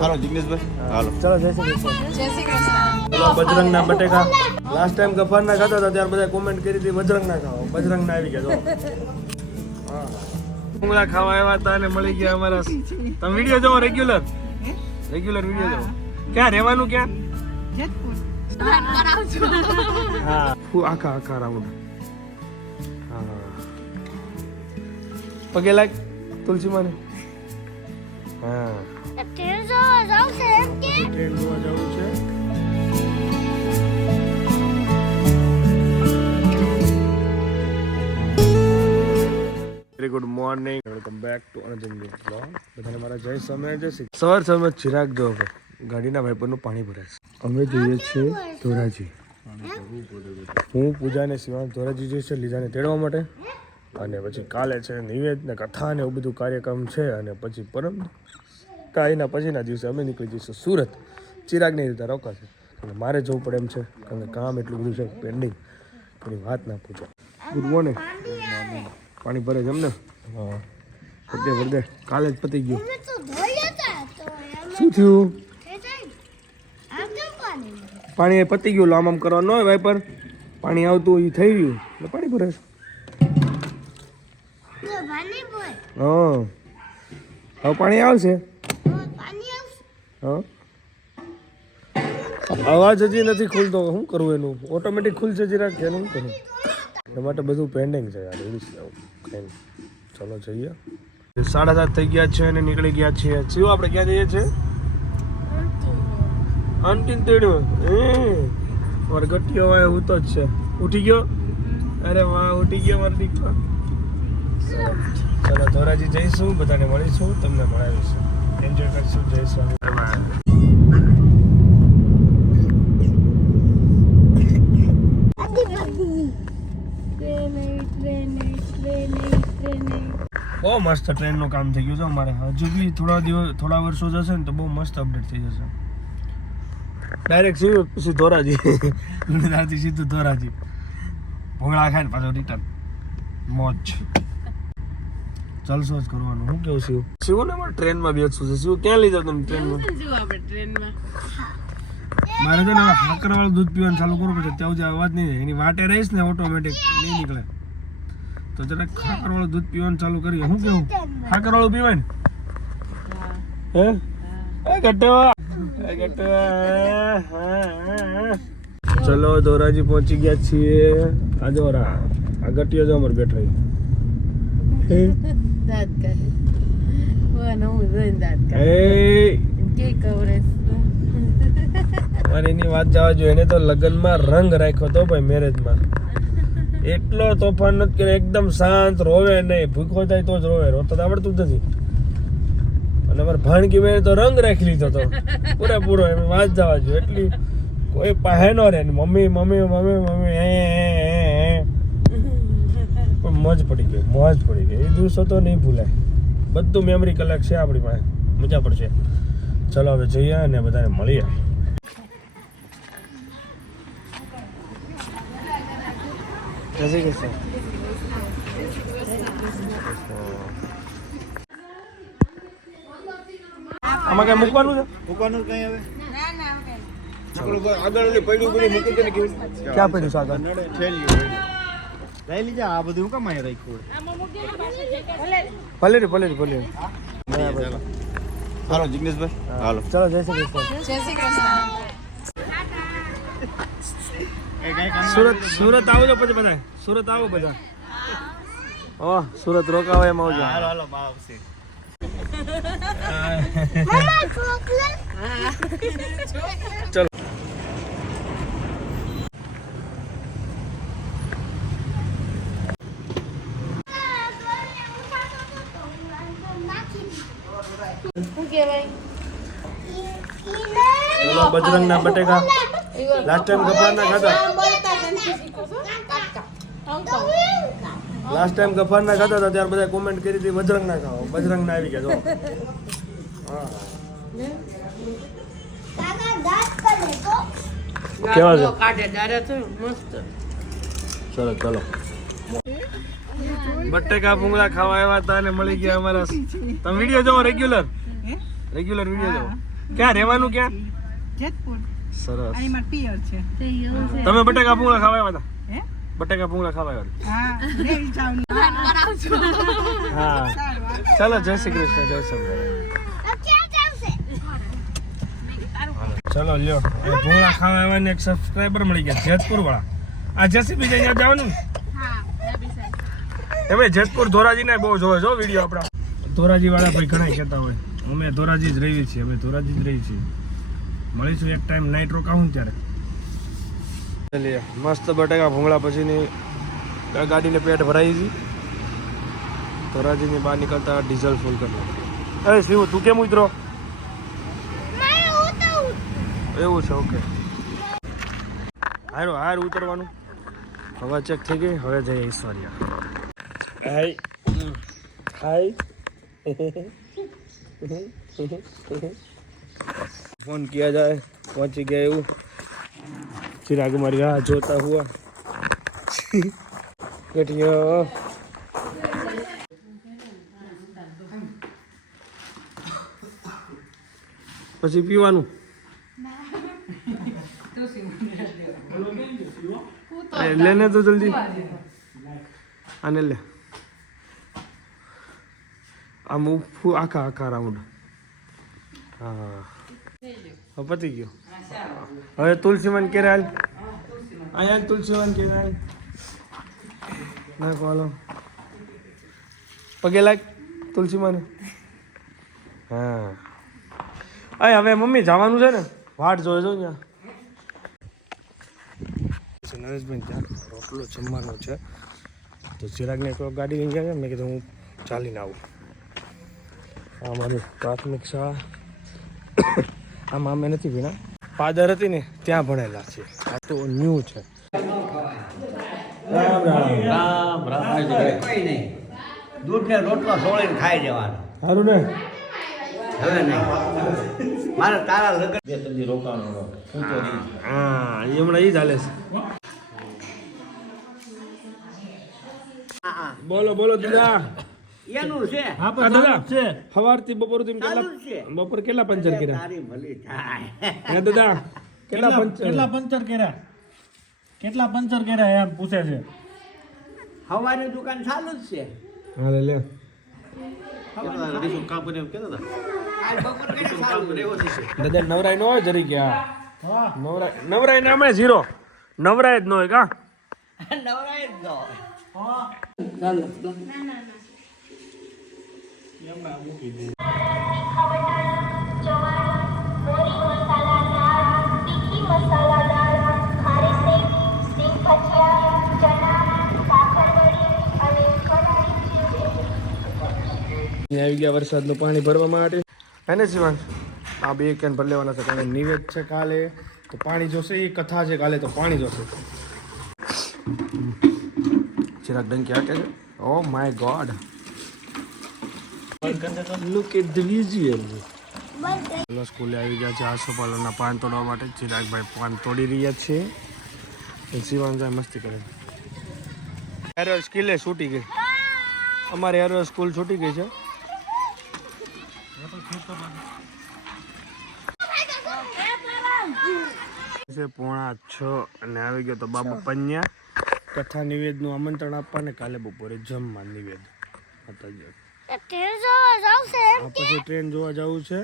હાલો જિગ્નેશભાઈ હાલો ચલો જય શ્રી કૃષ્ણ. જય શ્રી કૃષ્ણ. ચલો બજરંગના બટેકા લાસ્ટ ટાઈમ ગફારના ખાતા હતા ત્યારે બધા કોમેન્ટ કરી હતી બજરંગના ખાઓ. બજરંગના આવી ગયા જો. હા ભૂંગળા ખાવા આવ્યા હતા અને મળી ગયા અમારા. તમે વિડીયો જોવો રેગ્યુલર વિડીયો જોવો. ક્યાં રહેવાનું ક્યાં? હા આખા રાઉન્ડ. હા પગે લાગ તુલસી માને. હા ટ્રેન જોવા જવું છે. Very good morning, welcome back to another new blog. બધાને મારા જય સમય જય શ્રી સવાર સવારમાં ચિરાગ જો ગાડીના વાઇપરનું પાણી ભરાય છે. અમે જઈએ છીએ ધોરાજી. હું પૂજા ને શિવાંશ ધોરાજી જઈશ લીધાને તેડવા માટે. અને પછી કાલે છે નિવેદ ને કથા ને એવું બધું કાર્યક્રમ છે. અને પછી પરમ કાંઈના પછીના દિવસે અમે નીકળી જઈશું સુરત. ચિરાગની રીતે રોકાશે. અને મારે જવું પડે એમ છે કારણ કે કામ એટલું બધું છે પેન્ડિંગ, એની વાત ના પૂછો. Good morning. પાણી ભરે છે એમને? હા ભરદે કાલે જ પતી ગયું. શું થયું? પાણી એ પતી ગયું. આમ કરવાનું હોય વાઇપર. પાણી આવતું હોય એ થઈ ગયું એટલે પાણી ભરે છે. હા હવે પાણી આવશે. હા અવાજ હજી નથી ખુલતો. શું કરવું એનું? ઓટોમેટિક ખુલશે જરાક કે એનું શું કરવું? એ માટે બધું પેન્ડિંગ છે યાર. એવું કંઈ ચલો જઈએ. 7:30 થઈ ગયા છે અને નીકળી ગયા છીએ. શું આપણે ક્યાં જઈએ છીએ? આંટીને તેડવા. મારો ગટ્ટીઓ હોય હું તો જ છે. ઉઠી ગયો? અરે વાહ ઉઠી ગયો મારો દીકરો. ચલો ધોરાજી જઈશું, બધાને મળીશું, તમને મળાવીશું, એન્જોય કરીશું. જય સ્વામી. બહુ મસ્ત ટ્રેનનું કામ થઈ ગયું છે અમારે. હજુ બી થોડા વર્ષો જશે ને તો બહુ મસ્ત અપડેટ થઈ જશે. ડાયરેક્ટ પછી ધોરાજી. ત્યાંથી સીધું ધોરાજી. ભોંગળા ખાઈને પાછો રિટર્ન. મોજ ચાલશો જ કરવાનું. શું કેવું શિવ? શિવ ને મારે ટ્રેનમાં બેસવું છે. શિવ ક્યાં લઈ જાવ તમે ટ્રેનમાં? મારે તો ને હાકરવાળું દૂધ પીવાનું ચાલુ કરવું પડશે. ત્યાં સુધી અવાજ નહીં. એની વાટે રહીશ ને ઓટોમેટિક નહીં નીકળે. તો જરાક ખાકરવાળું દૂધ પીવાનું ચાલુ કરીએ. શું કેવું? ખાકરવાળું પીવાય ને? હે ગટ્ટવા. ચલો ધોરાજી પહોંચી ગયા છીએ. આ દોરા આ ગટ્ટીઓ જો અમારે બેઠો. એની વાત જવા જોઈએ. એને તો લગ્નમાં રંગ રાખ્યો તો ભાઈ, મેરેજમાં એટલો તોફાન નથી કર્યો. એકદમ શાંત, રોવે નહીં. ભૂખો થાય તો જ રોવે. રોતા આવડતું જ નથી. અને અમારે ભાણકી બેને તો રંગ રાખી લીધો તો પૂરેપૂરો. એમ વાત જવા જોઈએ. એટલી કોઈ પાસે ન રહે. મમ્મી મમ્મી મમ્મી મમ્મી પણ મોજ પડી ગઈ. એ દિવસો તો નહીં ભૂલાય. બધું મેમરી કલેક્ટ છે આપણી પાસે. મજા પડશે. ચલો હવે જઈએ અને બધાને મળીએ. જય શ્રી કૃષ્ણ. આમાં કઈ મૂકવાનું છે? મૂકવાનું કઈ હવે આગળ પડ્યું મૂકી દે ને. ક્યાં પડ્યું છે આગળ? લઈ લીધા. આ બધું કેમ અહીંયા રાખ્યું? ભલે. હાલો જિગ્નેશભાઈ હાલો. ચલો જય શ્રી કૃષ્ણ. જય શ્રી કૃષ્ણ. સુરત આવો છો પછી બધા. સુરત આવો બધા. સુરત રોકાવો એમ આવજો. હાલો બા આવશે. ચલો ચલો બજરંગના બટેકા લાસ્ટ ટાઈમ ગફારના ખાતા. લાસ્ટ ટાઈમ ગફારના ખાતા હતા ત્યારે બધા કોમેન્ટ કરી હતી બજરંગના ખાઓ. બજરંગના આવી ગયા જો. હા કેવા છે? ચલો બટેકા ભૂંગળા ખાવા આવ્યા હતા અને મળી ગયા અમારા. તમે વિડીયો જોવો રેગ્યુલર વિડીયો જોવો. ક્યાં રહેવાનું ક્યાં? જેતપુર. સરસ. અહીં માર પિયર છે. તમે બટાકા ભૂંગળા ખાવા આવ્યા હે? હતા? બટાકા ભૂંગળા ખાવા આવ્યા હા, લેવી જાવ ને. હતા? હા. ચાલો જય શ્રી કૃષ્ણ, જય સ્વામિનારાયણ. ચલો લ્યો એ ભૂંગળા ખાવા આવ્યા ને એક સબસ્ક્રાઇબર મળી ગયા જેતપુર વાળા. આ જેસીબી જઈને જવાનું ને? તમે જેતપુર ધોરાજી ને બહુ જોવે છો વિડીયો આપણા. ધોરાજી વાળા ભાઈ ઘણા કહેતા હોય અમે ધોરાજી જ રહીએ છીએ, અમે ધોરાજી જ રહીએ છીએ. મળીશું એક ટાઈમ નાઇટ રોકાવું ત્યારે. ચાલીએ મસ્ત બટાકા ભૂંગળા પછીની ગાડીને પેટ ભરાઈ હતી. ધોરાજીની બહાર નીકળતા ડીઝલ ફૂલ કરી. અરે શિવ તું કેમ ઉતરો? એવું છે ઓકે. હાર ઉતરવાનું. હવા ચેક થઈ ગઈ. હવે જઈએ ઈશ્વરિયા. હાય હાય फोन किया जाए पहुंच गया એવું चिराग हमारी राह जोता हुआ कटिया પછી પીવાનું લેને તો જલ્દી આને લે આમ આખા રાઉન્ડ. હા પતી ગયો. હવે તુલસીમાન કે હાલ અહીંયા તુલસીમાન કે હાલ ના કોલો પગે લાગ તુલસીમાન. હા અય હવે મમ્મી જવાનું છે ને વાટ જોઈ જો ત્યાં નરેશભાઈ ત્યાં રોટલો જમવાનો છે તો ચિરાગને એક ગાડી લઈ ગયા. મેં કીધું હું ચાલીને આવું. આ મારી પ્રાથમિક શાળા આમાં અમે નથી ભીણા પાદર હતી ને ત્યાં ભણેલા છે. આ તો ન્યૂ છે. રામ રામ રામ રામ. કઈ નહીં, દૂધ ને રોટલો સોળીને ખાઈ જવાનો. સારું ને હવે નહીં મારે તારા લગ્ન બે ત્રણ રોકાવાનો હા એ હમણાં એ જ હાલે છે. બોલો બોલો દાદા. એનું છે. હા દાદા છે સવારથી બપોર સુધી ચાલુ છે. કેટલા બપોર કેટલા પંચર કર્યા? તારી ભલી થાય. હે દાદા કેટલા કેટલા પંચર કર્યા એમ પૂછે છે. હવાની દુકાન ચાલુ જ છે. હા લે કાલ બપોર કેટલે ચાલુ છે. દાદા નવરાય ન હોય જરી ગયા નવરાય ને અમે ઝીરો નવરાય જ ન હોય કા નવરાય જ ન હોય. આવી ગયા વરસાદનું પાણી ભરવા માટે. હે ને શિવાંશ આ બે કેન ભરી લેવાના છે કારણ નિવેદ છે કાલે તો પાણી જોશે. એ કથા છે કાલે તો પાણી જોશે. ચિરાગ ડંકી આકે છે. Oh my god look at the visual. ચલો સ્કૂલે આવી ગયા છે આસોપાલવના પાન તોડવા માટે. ચિરાગભાઈ પાન તોડી રહ્યા છે. શિવાંશ મસ્તી કરે. એરો સ્કૂલે છૂટી ગઈ. અમારે એરો સ્કૂલ છૂટી ગઈ છે. પોણા 6 અને આવી ગયો તો બાબુ પન્યા કથા નિવેદનું આમંત્રણ આપવા ને કાલે બપોરે જમવા નિવેદ હતા. પછી ટ્રેન જોવા જવું છે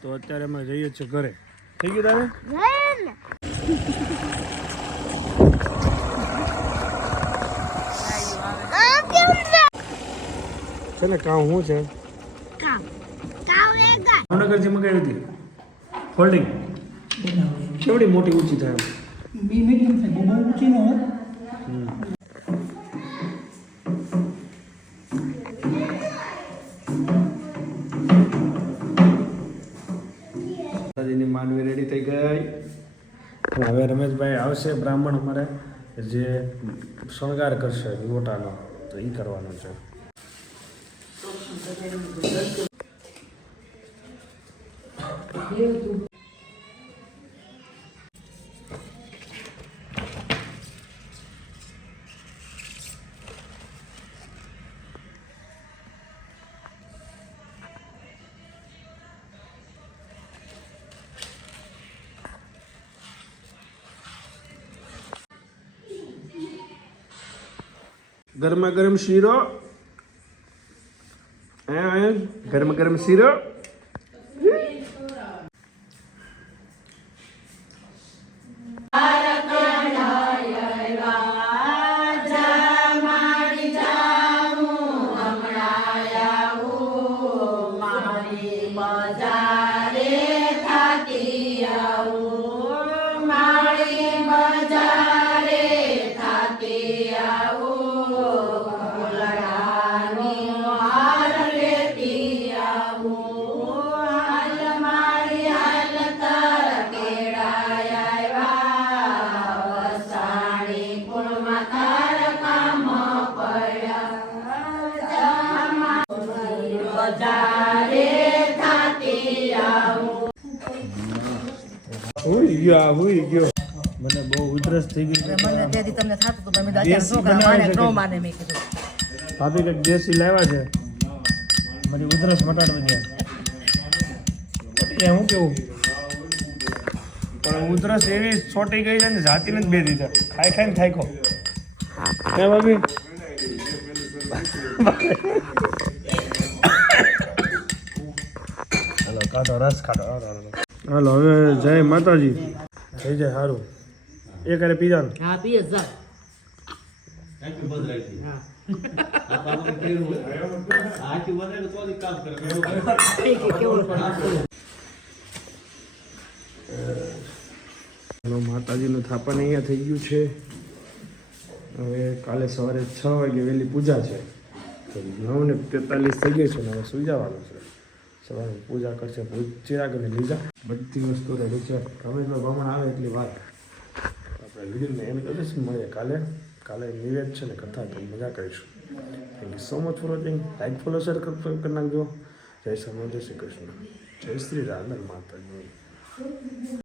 તો અત્યારે અમે જઈએ છીએ ઘરે. થઈ ગયું તારે છે ને કામ શું છે? ભાવનગરથી મંગાવી હતી ફોલ્ડિંગ. કેવડી મોટી ઊંચી થાય મીડિયમ છે, બહુ ઊંચી ન હોય. માંડવી રેડી થઈ ગઈ. હવે રમેશભાઈ આવશે બ્રાહ્મણ અમારે જે શણગાર કરશે લોટાનો તો એ કરવાનો છે. ગરમા ગરમ શીરો ગરમા ગરમ શીરો હુઈ ગયો મને બહુ ઉધરસ થઈ ગઈ મને તેથી તમને થાતું તો તમે દેશી છોકરા બનાવે માને છે નો કે? માને મેં કીધું ભાભી કંઈક દેશી લાવ્યા છે મારી ઉધરસ મટાડવી છે હું કેવું પણ ઉધરસ એવી છોટી ગઈ છે ને જાતીને જ બે દીધા ખાઈ ખાઈને થાયકો હે ભાભી હાલો કાઢો રસ કાઢો હાલો હવે જય માતાજી થઈ જાય સારું એ કરે પીજા ને હા પીએ જા હાલો માતાજીનું થાપણ અહીંયા થઈ ગયું છે હવે કાલે સવારે 6 વાગે વહેલી પૂજા છે તો 9:43 થઈ ગઈ છે ને હવે સુઈ જવાનું છે સવારે પૂજા કરશે ચિરાગને લીધા બધી વસ્તુ રેડી છે રમેશભાઈ બ્રાહ્મણ આવે એટલી વાત આપણે વિડીયોને એમ કરીશું મળીએ કાલે નિવેદ છે ને કથા તો મજા કરીશું thank you so much for watching like follow share કરી નાખજો જય સ્વામી જય શ્રી કૃષ્ણ જય શ્રી રામ માતાજી